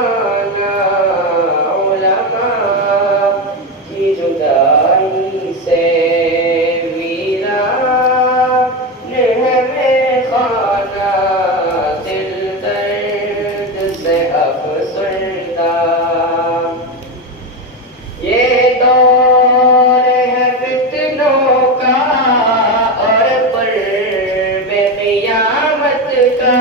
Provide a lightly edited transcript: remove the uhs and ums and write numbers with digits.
زمانہ علماء کی جدائی سے ویران ہے میخانہ، دل درد سے افسردہ۔ یہ دور ہے فتنوں کا اور قرب قیامت کا،